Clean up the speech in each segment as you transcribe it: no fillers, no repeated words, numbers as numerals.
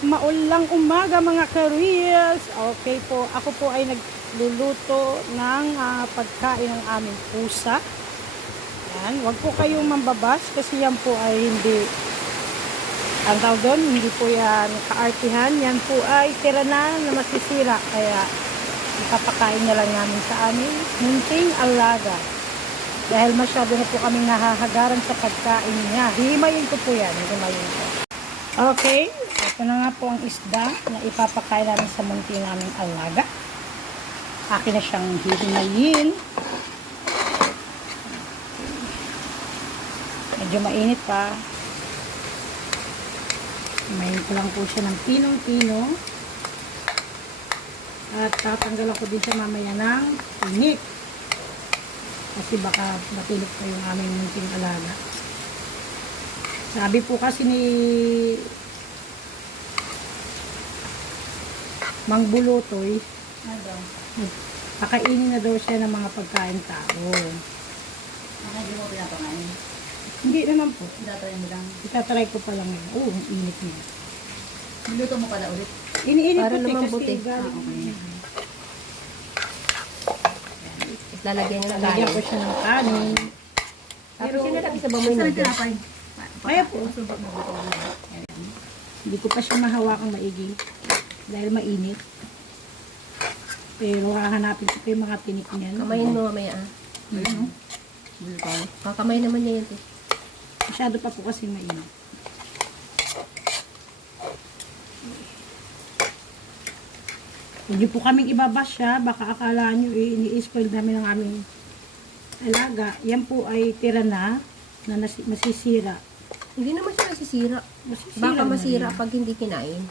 Maulang umaga mga ka-reels. Okay po, ako po ay nagluluto ng pagkain ng aming pusa. Yan, wag po kayong mambabas kasi yan po ay hindi, ang tawag doon, hindi po yan kaartihan. Yan po ay tira na masisira. Kaya ipapakain na lang namin sa aming munting alaga. Dahil masyado na po kaming nahahagaran sa pagkain niya. Hihimayin ko po yan. Hihimayin ko. Okay. Ito na nga po ang isda na ipapakain namin sa munting naming alaga. Akin na siyang hihimayin. Medyo mainit pa. Himayin ko lang po siya ng pinong-pinong. At tatanggalan ko din siya mamaya ng tinik. Kasi baka matulog pa yung aming munting alaga. Sabi po kasi ni Mang Bulutoy, pakainin na daw siya ng mga pagkain tao. Hindi mo pinapakain? Hindi naman po. Itatry mo lang? Itatry ko pa lang ngayon. Oo, ang init niya. Niluto mo pala ulit? Iniinit para po kasi lumambot eh. galing. Lalagyan nyo ng Lagyan ko kanin. siya ng kanin. Tapos yun nalagay sa bamoy Saan na ang tinapay? Kaya po. Subok mo buto. Hindi ko pa siya mahawakang maigi. Dahil mainit. Pero hahanapin ko pa yung mga tinik niyan. Kamayin mo mamaya ah. Ayun o. Buto. Kakamay naman niya yun. Masyado pa po kasi mainit. Hindi po kaming ibabas siya. Baka akala nyo ini-spoil namin ang aming alaga. Yan po ay tira na masisira. Hindi naman siya nasisira. Masisira Baka na masira rin. pag hindi kinain.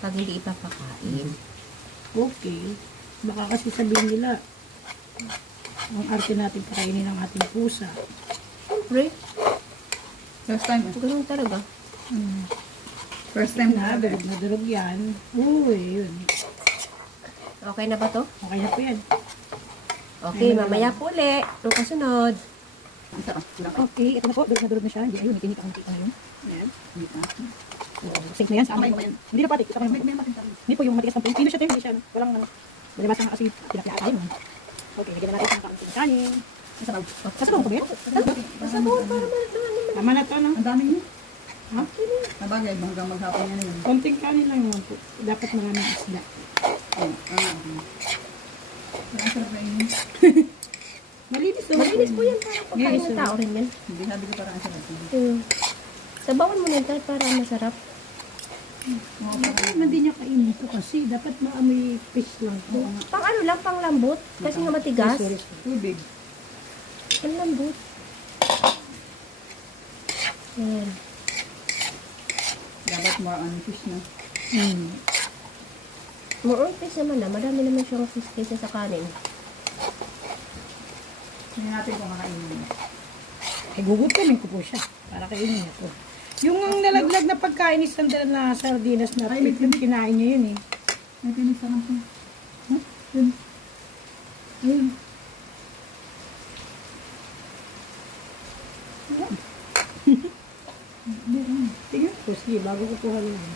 Pag hindi ipapakain. Okay. Baka kasi sabihin nila, ang arte natin pakainin ng ating pusa. Siyempre, First time. ganun talaga. First time Na, na. durog yan. Uy, yun. Okay na ba to? Okay na po yan. Okay, mamaya po ulit. Ang kasunod. Isa ka. Kulang ka. Okay, ito na po. Durog na siya. Hindi, ayun, may tinik ang tinik na yun. Ayan. Hindi ka. Sink na yan sa Kamay amin. mo yan. Hindi na patik. Isa ka May naman. matin tayo. Hindi po yung matigas ng pino siya tayo. Hindi siya, walang, malabas nga kasi pinapiyaan tayo. Okay, bigyan na natin ng kanin. Isa ba? Kasabong ko ba yun? Masabon para naman. Tama na to, no? Ang dami niyo. Ha? Sabagay, hanggang maghapon yan yun. Konting kanin lang naman po. Dapat maraming isda. Ang sarap na yun. Malinis naman. Malinis po yan para pagkain ng tao rin yan. Hindi sabi ko parang ang sarap. Sabawan mo na yan para masarap. Bakit naman din niya kainin ito kasi dapat maamoy fish lang po. Pang ano lang, pang lambot. Kasi nga matigas. Sorry, sorry. Tubig. Ang lambot. Yan. Dapat more on fish na. More on fish naman na. Marami naman siyang fish kaysa sa kanin. Hindi natin kung kakainin. Ay, gugutamin ko po siya para kainin niya po. Yung nalaglag na pagkain ni Sandra na sardinas na kinain niya yun eh. May tinis na lang po. Yun. Yun. Tingnan po, sige, bago ko po halawin.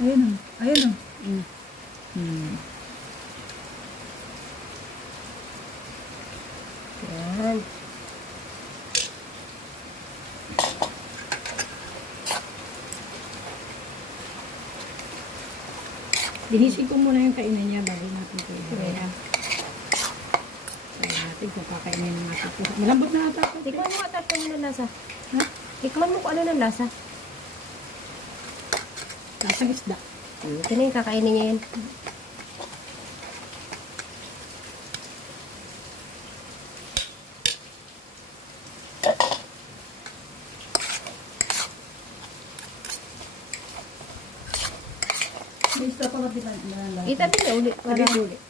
Ayun o. Ayun o. Yan. Linisin ko muna yung kainan niya bago natin ito Sige i-halawin. na. Kaya natin kung kakainin ng ating pusa. Malambot na ata po. Tikman mo at ano ng lasa. Ha? Tikman mo kung ano ng lasa. Lasang isda. Ito na yung kakainin niya yan. May isa pala din na. Itabi na ulit. Para Ulit.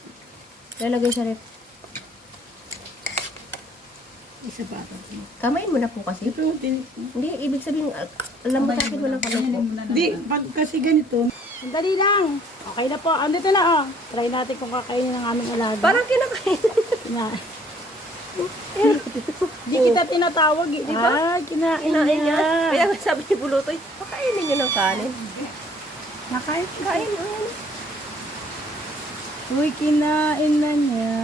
lalagay sa rep. Isa pa ata. Kamayin mo na po kasi. Ito yung tinik. Hindi, ibig sabihin, lambutin mo ng kamay ko. Hindi, pag kasi ganito. Dali lang. Okay na po. Andito na oh. Try natin kung kakainin ng aming alaga. Parang kinakain. Kinain. Di kita tinatawag eh. Di ba? Kinain Kinain niya. niya. Kaya nga sabi ni Bulutoy, pakainin niyo ng kanin. Nakain? Kain, ayan. Uy, kinain na niya.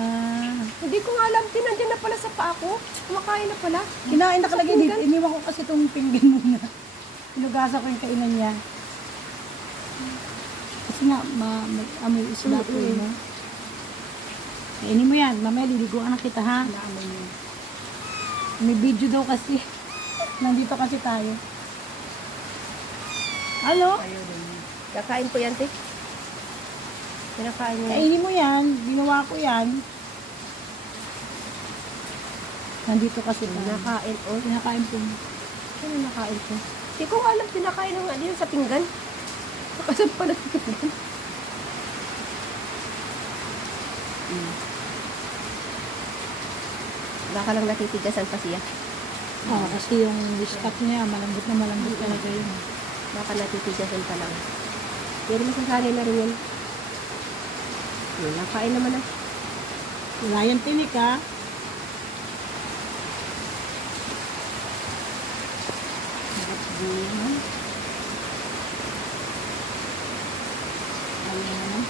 Hindi ko nga alam, tinandyan na pala sa paa ko. Kumakain na pala. Kinain na kalagay dito. Iniwan ko kasi itong pinggan muna. Pinugasa ko yung kainan niya. Kasi nga, may amoy isda po yun. No? Kainin mo yan. Mamaya liliguan na kita, ha? May video daw kasi. Nandito kasi tayo. Halo? Kakain po yan, te. Pinakain niya. Kainin mo yan. Ginawa ko yan. Nandito kasi tayo. Nakain, oh. Pinakain po. Ano nakain ko? Hindi ko nga alam, pinakain na nga din sa pinggan. Nakasan pa na sa pinggan. Baka lang natitigasan pa siya. Oo, kasi yung biscuit niya, malambot na malambot talaga yun. Baka natitigasan pa lang. Pero masasanay na rin yun. Nakain naman na. Wala yung tinik, ha? Nakapagin. Ayan.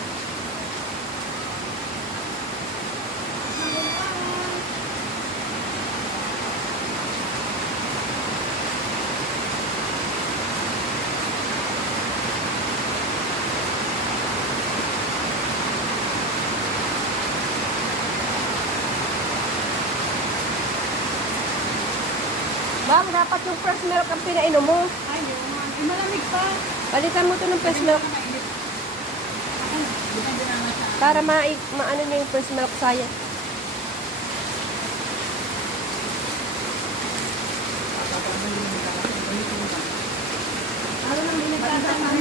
Bang, dapat yung first milk ang pinainom mo. Ay, yung malamig pa. Balikan mo to ng first milk para maano niya yung first milk saya. Ano nang binagdadaan?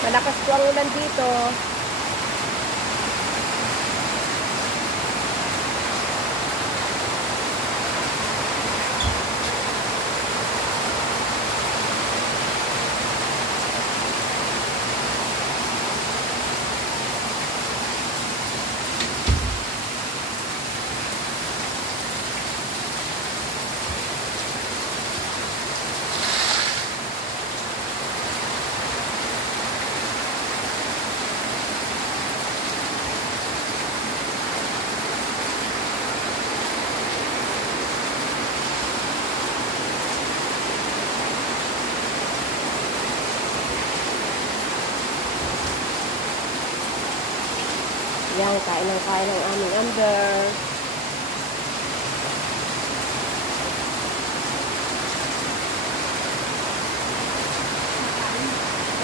Malakas po ang ulan dito. Yan, kain ng aming Amber.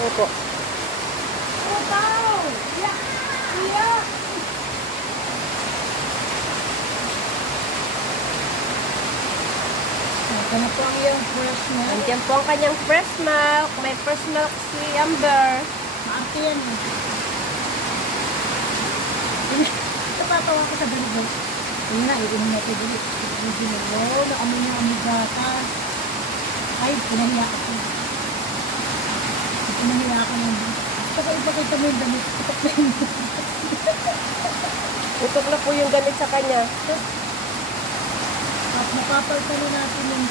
Opo. Otaw! Yeah! Yeah! Ito na po ang iyong fresh milk. Nandiyan po ang kanyang fresh milk. May fresh milk si Amber. Maarte yan. Napatawa ko sa ganun. Yun na, iinom natin dito. Hindi na, naamoy niya ang gatas. Ay, pinahiya ako. Pinahiya ako ng saka ipakita mo yung damit. Utok na po yung gamit sa kanya. At mapapaltalo natin yung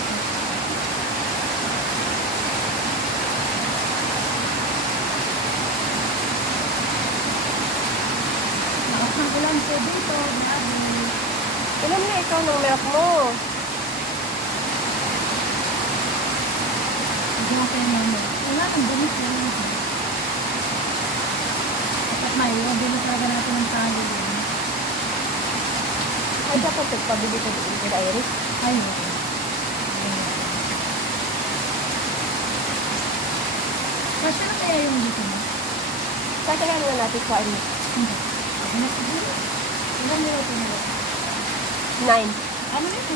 lakas ng ulan po dito. Grabe. Inom na ikaw ng milk mo. Hindi ako yung mama. Wala, ang damit na yun. Dapat may iwan din talaga natin ng talo. Ay, dapat nagpabili ko din kila Iris. Ay, oo. Kasi na kaya yung dito mo? Kailangan nga natin kain mo. Hindi. Ako na siguro. Ilan nila ito na? 9. Ano na ito?